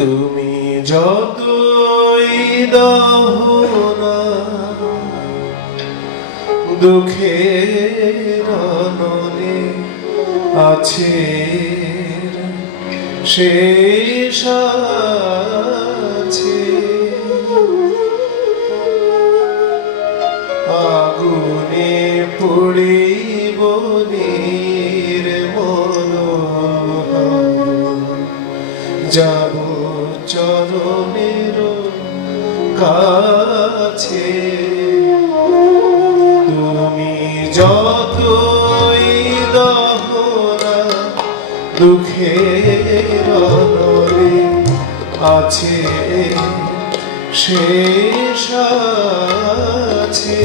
তুমি যতই দহনা দুঃখের ননে আছে শেষ আছে। আগুনে পড়িব চরণের কাছে। তুমি যতই নরে আছে শেষ আছে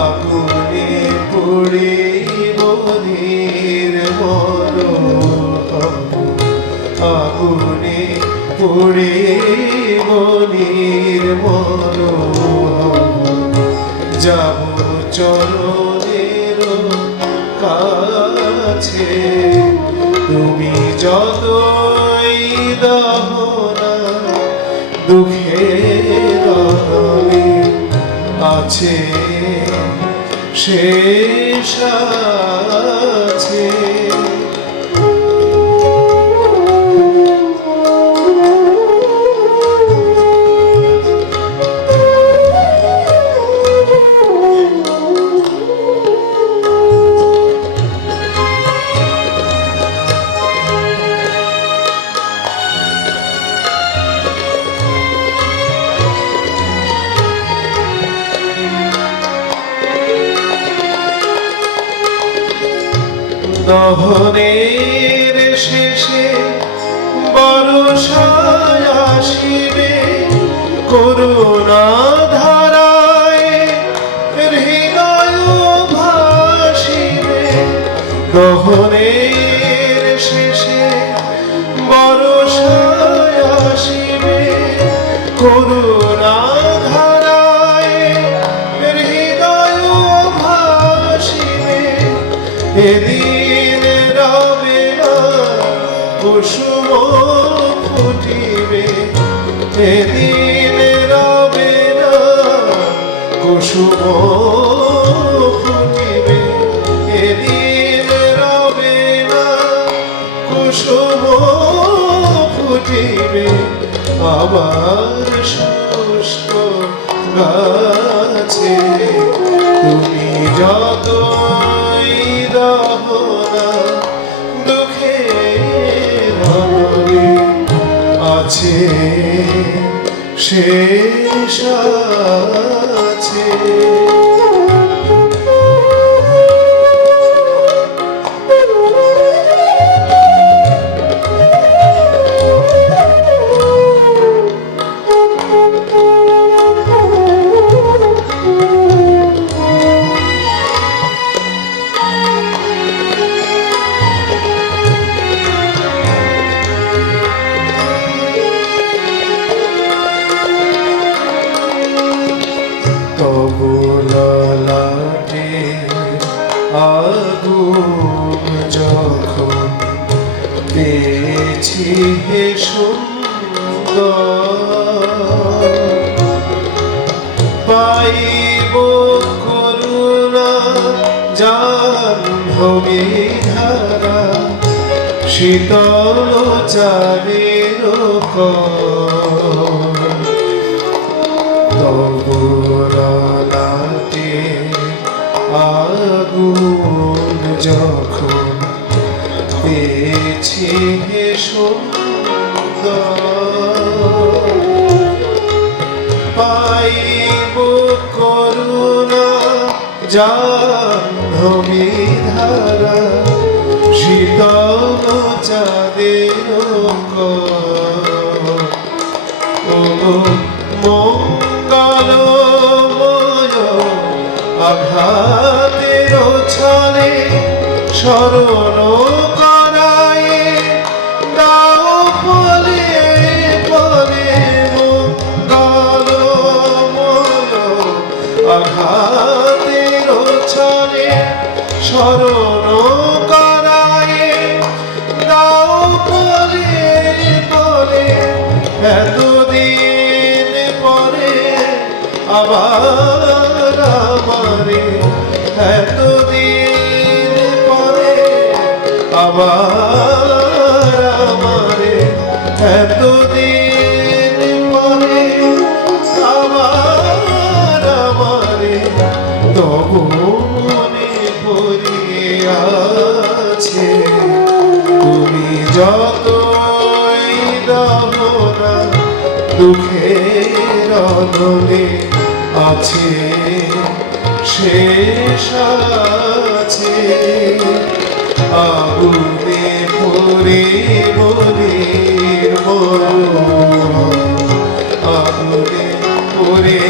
আগুনে পড়িব পড়িব নির্মল যাব চরণের কাছে। তুমি যতই দহনা দুঃখের আছে শেষ আছে। দহনের শেষে বরষায় আসিবে করুণা ধারায় হৃদয় ভাসিবে। দহনের শেষে বরষায় আসিবে করুণা ধারায় হৃদয় ভাসিবে। এদিন রবে কুসুম ফুটিবে এদিন রবে কুসুম ফুটিবে আবার শুষ্ক গাছে তুমি যতই আছে শেষ আছে তবু পেয়েছি হে সুন্দর। পাইব করুণা জাহ্নবী ধারা শীতল চাঁদের কর জাহ্নবী ধারা শীতল চাঁদের মঙ্গল আঘাতের ছলে স্মরণ চরে শরণ করায়ে দাও করে করে। এতদিন পরে আবার আমারে। এতদিন পরে আবার আমারে। এতদিন Oh. যতই দহনা দুঃখের অনলে আছে শেষ আছে আগুনে পড়ে মনের মরণ আগুনে পড়ে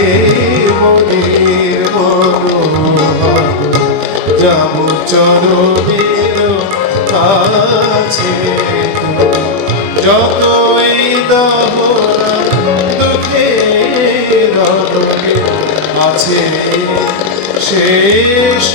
মনের মনোহর যাব চরণের কাছে। যত এই দহরা দুঃখের অনলে আছে শেষ